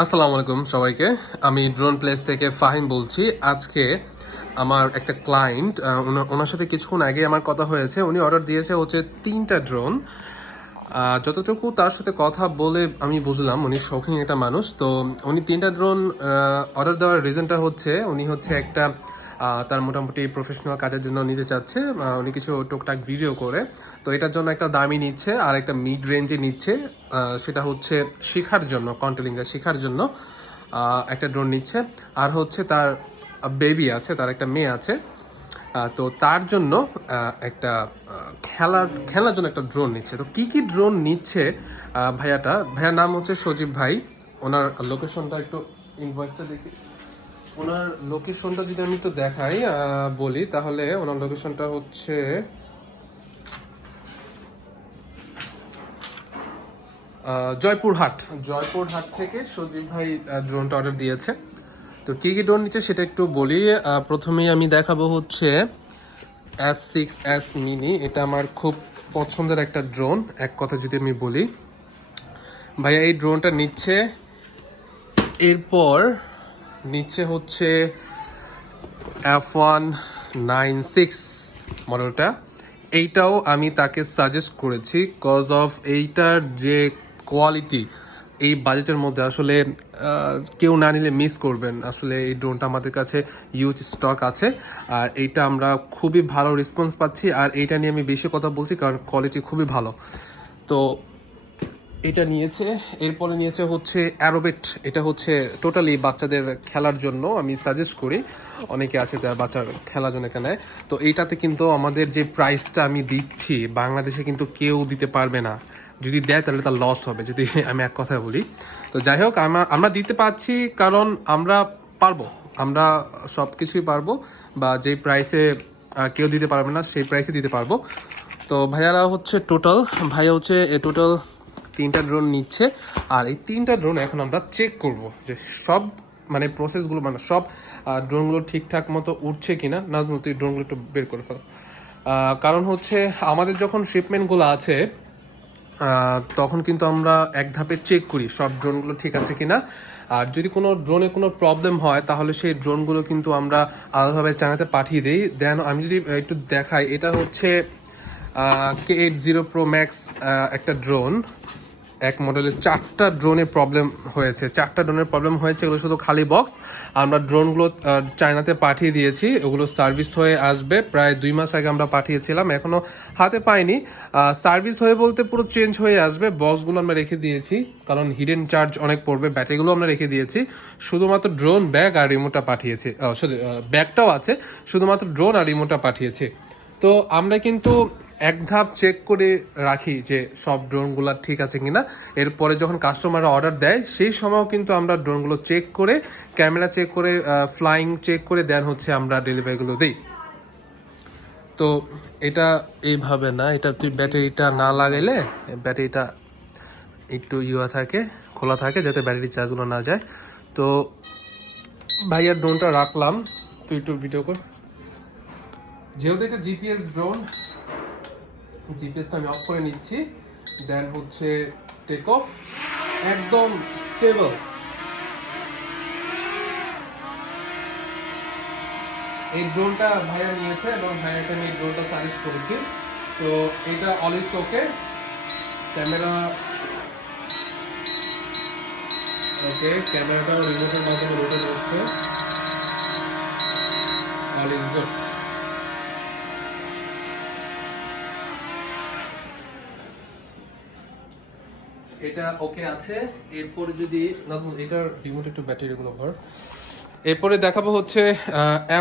আসসালামু আলাইকুম সবাইকে। আমি ড্রোন প্লেস থেকে ফাহিম বলছি। আজকে আমার একটা ক্লায়েন্ট, ওনার সাথে কিছুক্ষণ আগে আমার কথা হয়েছে। উনি অর্ডার দিয়েছে হচ্ছে 3টা ড্রোন। যতটুকু তার সাথে কথা বলে আমি বুঝলাম উনি শৌখিন একটা মানুষ। তো উনি 3টা ড্রোন অর্ডার দেওয়ার রিজনটা হচ্ছে উনি হচ্ছে একটা তার মোটামুটি প্রফেশনাল কাজের জন্য নিতে চাচ্ছে। উনি কিছু টুকটাক ভিডিও করে, তো এটার জন্য একটা দামি নিচ্ছে আর একটা মিড রেঞ্জে নিচ্ছে। সেটা হচ্ছে শেখার জন্য, কন্টেন্টিংটা শেখার জন্য একটা ড্রোন নিচ্ছে। আর হচ্ছে তার বেবি আছে, তার একটা মেয়ে আছে। তো তার জন্য একটা খেলার জন্য একটা ড্রোন নিচ্ছে। তো কি কি ড্রোন নিচ্ছে ভাইয়ার নাম হচ্ছে সজীব ভাই। ওনার লোকেশনটা একটু, ইনভয়েসটা দেখি। ওনার লোকেশনটা যদি আমি একটু দেখাই, বলি, তাহলে ওনার লোকেশনটা হচ্ছে জয়পুরহাট। জয়পুরহাট থেকে সজীব ভাই ড্রোনটা অর্ডার দিয়েছে। তো কী কী ড্রোন নিচ্ছে সেটা একটু বলি। প্রথমেই আমি দেখাবো হচ্ছে S6S মিনি। এটা আমার খুব পছন্দের একটা ড্রোন, এক কথা যদি আমি বলি। ভাইয়া এই ড্রোনটা নিচ্ছে। এরপর নিচ্ছে হচ্ছে F196 মডেলটা। এইটাও আমি তাকে সাজেস্ট করেছি কজ অফ এইটার যে কোয়ালিটি, এই বাজেটের মধ্যে আসলে কেউ না নিলে মিস করবেন। আসলে এই ড্রোনটা আমাদের কাছে ইউজ স্টক আছে, আর এইটা আমরা খুবই ভালো রেসপন্স পাচ্ছি। আর এইটা নিয়ে আমি বেশি কথা বলছি কারণ কোয়ালিটি খুবই ভালো। তো এটা নিয়েছে। এরপরে নিয়েছে হচ্ছে অ্যারোবেট। এটা হচ্ছে টোটালি বাচ্চাদের খেলার জন্য আমি সাজেস্ট করি। অনেকে আছে তার বাচ্চার খেলার জন্য এখানে। তো এইটাতে কিন্তু আমাদের যে প্রাইসটা আমি দিচ্ছি বাংলাদেশে কিন্তু কেউ দিতে পারবে না। যদি দেয় তাহলে তার লস হবে, যদি আমি এক কথা বলি। তো যাই হোক, আমরা দিতে পারছি কারণ আমরা পারবো। আমরা সব কিছুই পারবো, বা যেই প্রাইসে কেউ দিতে পারবে না সেই প্রাইসে দিতে পারবো। তো ভাইয়া হচ্ছে টোটাল 3টা ড্রোন নিচ্ছে। আর এই 3টা ড্রোন এখন আমরা চেক করব যে সব মানে প্রসেসগুলো, মানে সব ড্রোনগুলো ঠিকঠাক মতো উঠছে কিনা। নাজমুল, তুই ড্রোনগুলো একটু বের করে ফেল। কারণ হচ্ছে আমাদের যখন শিপমেন্টগুলো আছে, তখন কিন্তু আমরা এক ধাপে চেক করি সব ড্রোনগুলো ঠিক আছে কিনা। আর যদি কোনো ড্রোনে কোনো প্রবলেম হয় তাহলে সেই ড্রোনগুলো কিন্তু আমরা আলাদাভাবে চায়নাতে পাঠিয়ে দিই। দেন আমি যদি একটু দেখাই, এটা হচ্ছে K80 Pro Max, একটা ড্রোন। এক মডেলের 4টা ড্রোনের প্রবলেম হয়েছে। 4টা ড্রোনের প্রবলেম হয়েছে, এগুলো শুধু খালি বক্স। আমরা ড্রোনগুলো চায়নাতে পাঠিয়ে দিয়েছি, ওগুলো সার্ভিস হয়ে আসবে। প্রায় 2 মাস আগে আমরা পাঠিয়েছিলাম, এখনও হাতে পাইনি। সার্ভিস হয়ে বলতে পুরো চেঞ্জ হয়ে আসবে। বক্সগুলো আমরা রেখে দিয়েছি কারণ হিডেন চার্জ অনেক পড়বে। ব্যাটারিগুলো আমরা রেখে দিয়েছি, শুধুমাত্র ড্রোন, ব্যাগ আর রিমোটটা পাঠিয়েছি। শুধু ব্যাগটাও আছে, শুধুমাত্র ড্রোন আর রিমোটটা পাঠিয়েছি। তো আমরা কিন্তু এক ধাপ চেক করে রাখি যে সব ড্রোনগুলো ঠিক আছে কিনা। এরপরে যখন কাস্টমাররা অর্ডার দেয় সেই সময়ও কিন্তু আমরা ড্রোনগুলো চেক করে, ক্যামেরা চেক করে, ফ্লাইং চেক করে দেন হচ্ছে আমরা ডেলিভারিগুলো দিই। তো এটা এইভাবে না, এটা তুই ব্যাটারিটা না লাগাইলে ব্যাটারিটা একটু থাকে, খোলা থাকে, যাতে ব্যাটারি চার্জগুলো না যায়। তো ভাইয়ার ড্রোনটা রাখলাম, তুই একটু ভিডিও কর। যেহেতু এটা জিপিএস ড্রোন, জিপিএসটা আমি অফ করে নিচ্ছি। দেন হচ্ছে টেক অফ, একদম স্টেবল। এই ড্রোনটা ভাইয়া নিয়েছে এবং ভাইয়াকে আমি এই ড্রোনটা সাজেস্ট করেছি। তো এটা all is okay, camera okay, ক্যামেরাটাও রিমোটের মাধ্যমে রোটেট হচ্ছে, অল ইজ গুড। এটা ওকে আছে। এরপরে যদি নাজমুল এটার রিমোট একটু ব্যাটারিগুলো ভর। এরপরে দেখাবো হচ্ছে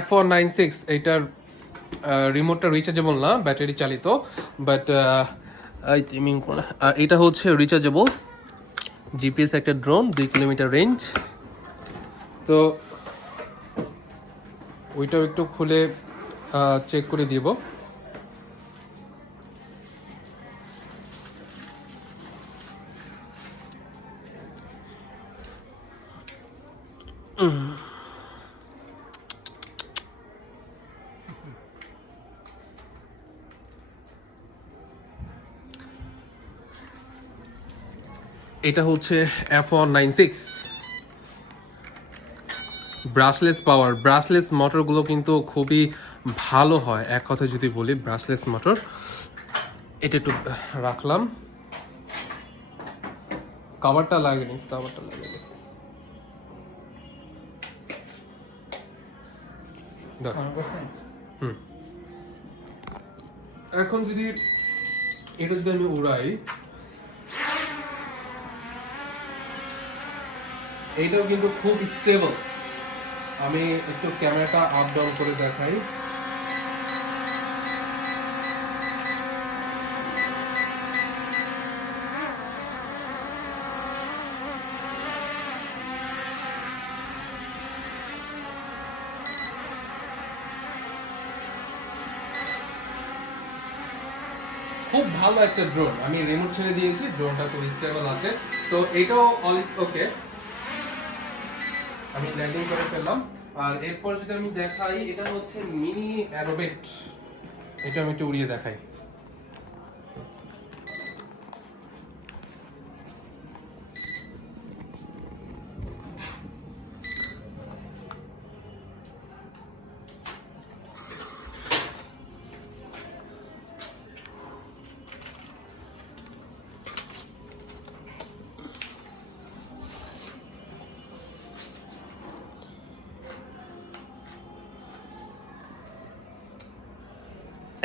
F196। এইটার রিমোটটা রিচার্জেবল না, ব্যাটারি চালিত, বাট এটা হচ্ছে রিচার্জেবল। জিপিএস একটা ড্রোন, 2 কিলোমিটার রেঞ্জ। তো ওইটাও একটু খুলে চেক করে দিব। এটা হচ্ছে F196। ব্রাশলেস পাওয়ার, ব্রাশলেস মোটরগুলো কিন্তু খুবই ভালো হয় এক কথায় যদি বলি। ব্রাশলেস মোটর এটা একটু রাখলাম, কভারটা লাগিয়ে নিস, কভারটা লাগিয়ে নিস। এখন যদি এটা যদি আমি উড়াই, এইটাও কিন্তু খুব স্টেবল। আমি একটু ক্যামেরাটা আপ ডাউন করে দেখাই। খুব ভালো একটা ড্রোন, আমি রিমোট ছেড়ে দিয়েছি, ড্রোনটা খুব স্টেবল আছে। তো এটাও অল ইজ ওকে, আমি ল্যান্ডিং করে ফেললাম। আর এরপর যদি আমি দেখাই, এটা হচ্ছে মিনি অ্যারোবেট, এটা আমি একটু উড়িয়ে দেখাই।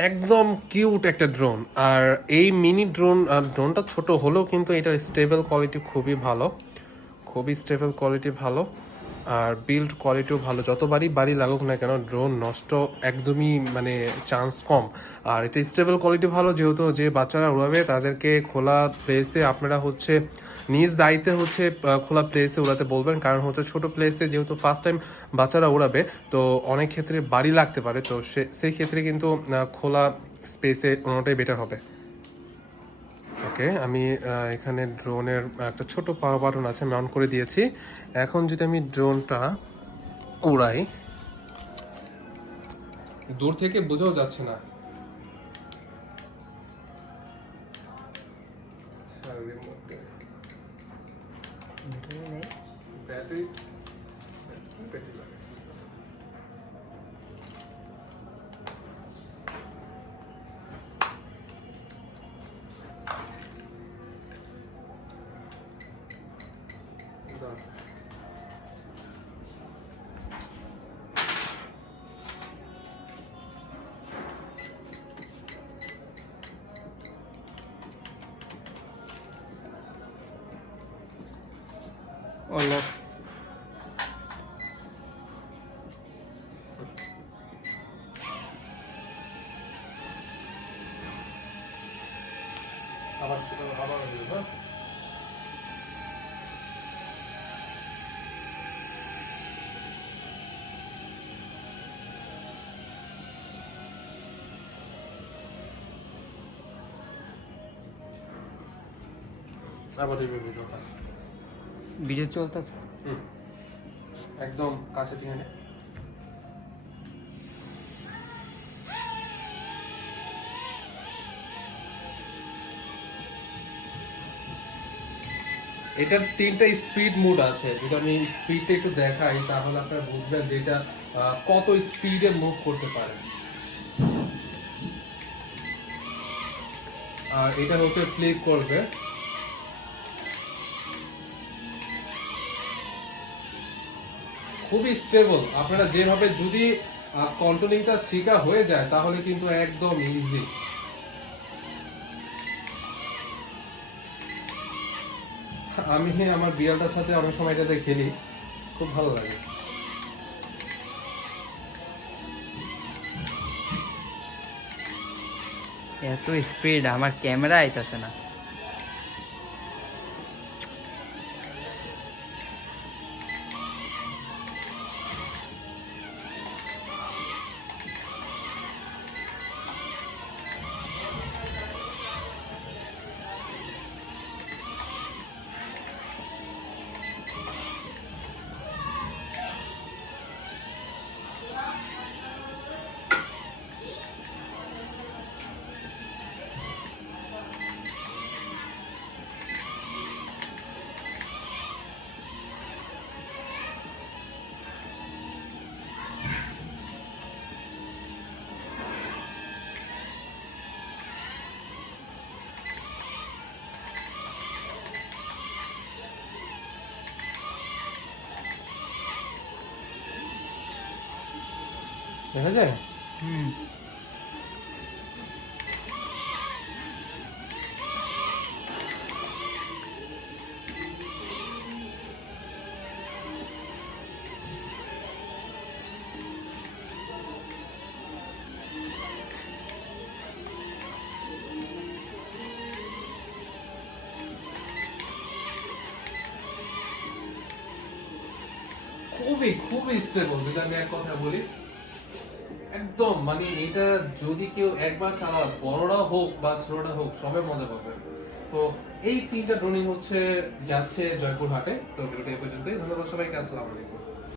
একদম কিউট একটা ড্রোন। আর এই মিনি ড্রোনটা ছোট হলেও কিন্তু এটার স্টেবল কোয়ালিটি খুবই ভালো, খুবই স্টেবল কোয়ালিটি ভালো। আর বিল্ড কোয়ালিটিও ভালো, যতবারই বাড়ি লাগুক না কেন ড্রোন নষ্ট একদমই মানে চান্স কম। আর এটা স্টেবল কোয়ালিটি ভালো, যেহেতু যে বাচ্চারা উড়াবে তাদেরকে খোলা প্লেসে আপনারা হচ্ছে নিজ দায়িত্বে হচ্ছে খোলা প্লেসে উড়াতে বলবেন। কারণ হচ্ছে ছোট প্লেসে যেহেতু ফার্স্ট টাইম বাচ্চারা উড়াবে, তো অনেক ক্ষেত্রে বাড়ি লাগতে পারে। তো সেই ক্ষেত্রে কিন্তু খোলা স্পেসে ওটাই বেটার হবে। ওকে, আমি এখানে ড্রোনের একটা ছোট পাওয়ার বাটন আছে, আমি অন করে দিয়েছি। এখন যদি আমি ড্রোনটা উড়াই, দূর থেকে বোঝাও যাচ্ছে না। আচ্ছা, ব্যাটারি ব্যাটারি লাগে। Allah. আবার আবার হ্যাঁ। আবার দিবি ভিডিওটা। ভিডিও চলতেছে। একদম কাছে থেকে নে। এটার 3টা স্পিড মোড আছে, যদি আমি স্পিডটা একটু দেখাই তাহলে আপনারা বুঝবেন যে এটা কত স্পিডে মুভ করতে পারে। আর এটা হচ্ছে ফ্লিপ করবে, খুবই স্টেবল। আপনারা যেভাবে যদি কন্ট্রোলিংটা শেখা হয়ে যায় তাহলে কিন্তু একদম ইজি। আমি আমার বিড়ালটার সাথে অনেক সময় এটাতে খেলি, খুব ভালো লাগে। এত স্পিড আমার ক্যামেরা আইতাছে না। দেখা যায়? হুম। খুবই খুবই স্টেবল, যদি আমি এক কথা বলি। একদম মানে এটা যদি কেউ একবার চালায়, বড়রা হোক বা ছোটরা হোক, সবাই মজা পাবে। তো এই তিনটা ড্রোনিং হচ্ছে যাচ্ছে জয়পুরহাটে। তো ভিডিওটা এই পর্যন্তই। ধন্যবাদ সবাইকে, আসসালামু আলাইকুম।